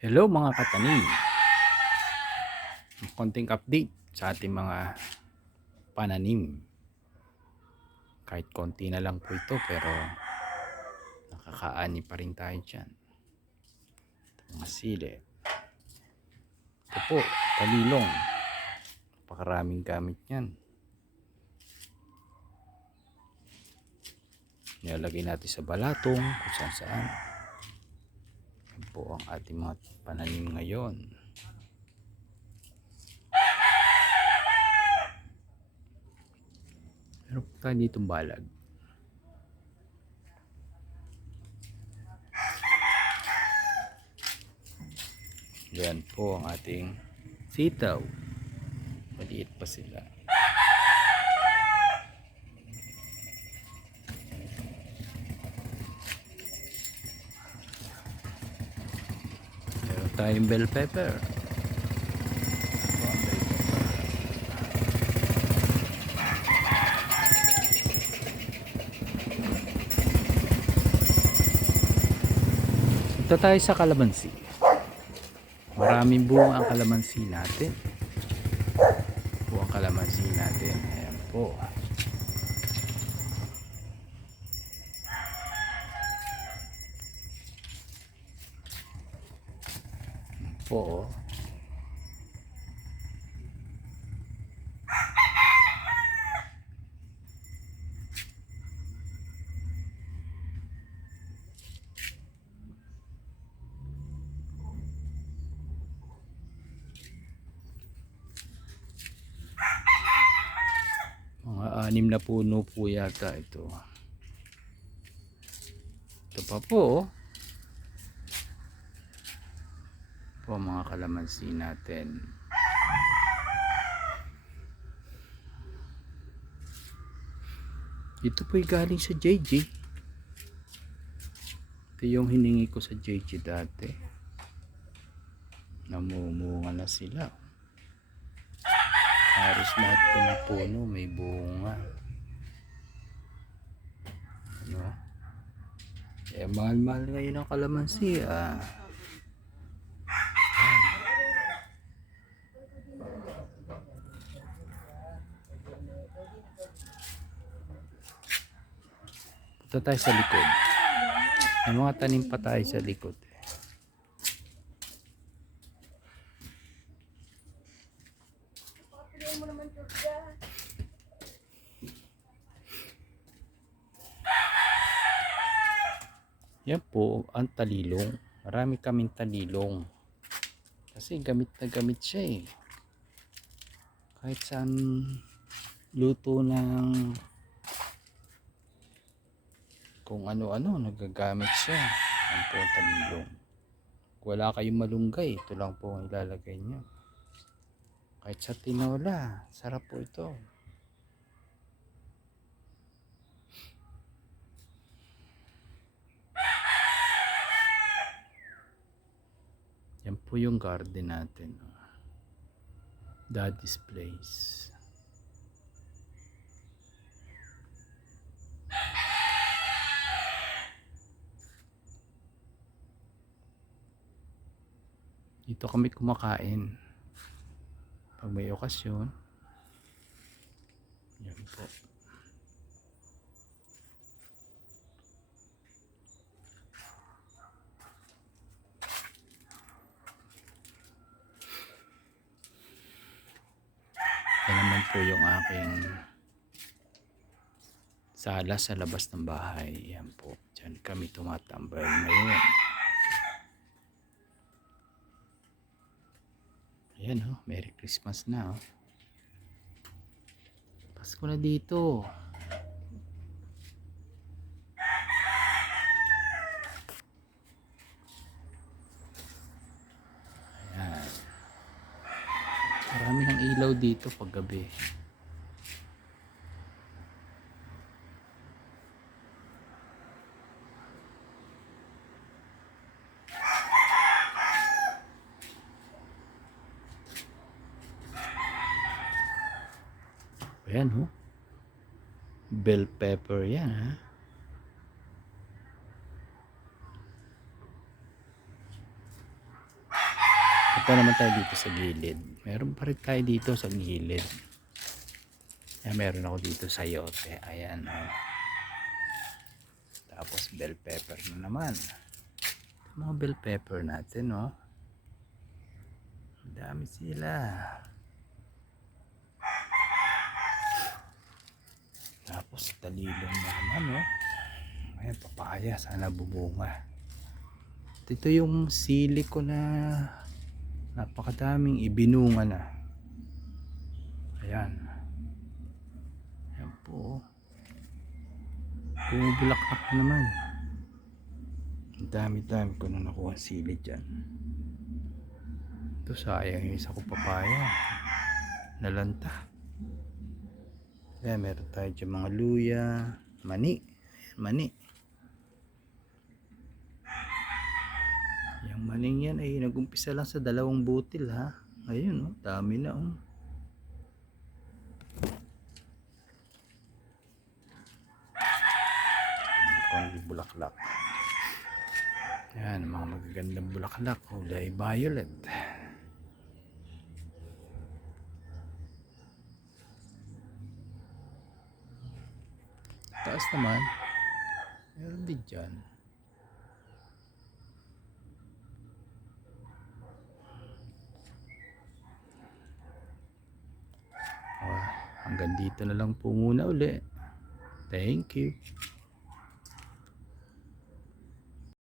Hello mga katanim, konting update sa ating mga pananim. Kahit konti na lang po ito pero nakakaani pa rin tayo dyan. Mga sili. Ito po, talilong. Napakaraming gamit yan. Nilalagay natin sa balatong kung saan saan. Yan po ang ating mga pananim ngayon. Meron po tayo ditong balag. Yan po ang ating sitaw. Maliit pa sila. Meron tayong bell pepper. Ito tayo sa kalamansi. Maraming bunga ang kalamansi natin. Po ang kalamansi natin. Ayan po. Po. Mga 6 na puno po yata ito. Ito pa po. Po mga kalamansi natin. Ito po galing sa JJ. Ito yung hiningi ko sa JJ dati. Namumunga na sila. Halos lahat po ng puno may bunga. Ano? Eh, mahal-mahal ngayon ang kalamansi. Punta tayo sa likod. May mga tanim pa tayo sa likod. Yan po ang talilong. Marami kaming talilong. Kasi gamit na gamit siya eh. Kahit saan luto ng kung ano-ano nagagamit siya. Yan po ang talilong. Wala kayong malunggay, ito lang po ang ilalagay nyo. Kahit sa tinola, sarap po ito. Yan po yung garden natin. Daddy's Place. Dito kami kumakain pag may okasyon. Yan po. Yan naman po yung aking sala sa labas ng bahay. Yan po. Diyan kami tumatambay ngayon. Ayan oh, Merry Christmas na oh. Pasko na dito. Ayan. Marami ng ilaw dito pag gabi. Ayan oh. Bell pepper yan ha. Punta naman tayo dito sa gilid. Meron pa rin tayo dito sa gilid. Ayan, meron ako dito sa yote. Ayan, oh. Tapos bell pepper na naman. Mga bell pepper natin, oh. Ang dami sila. Tapos talilong na naman, oh. Ayan, papaya. Sana bubunga. Ito yung sili ko na napakadaming ibinunga na. Ayan. Ayan po. Bumubulaklak na naman. Ang dami-dami ko na nakuha sili dyan. Ito sayang yung isa ko papaya. Nalanta. Ayan, meron tayo dyan mga luya. Mani. Mani. Yung maning yan ay nag-umpisa lang sa 2 butil ha. Ayun oh, dami na oh. Mukhang bulaklak. Yan, mga magagandang bulaklak. Kulay violet. Taas naman. Meron din dyan. Hanggang dito na lang po muna uli. Thank you.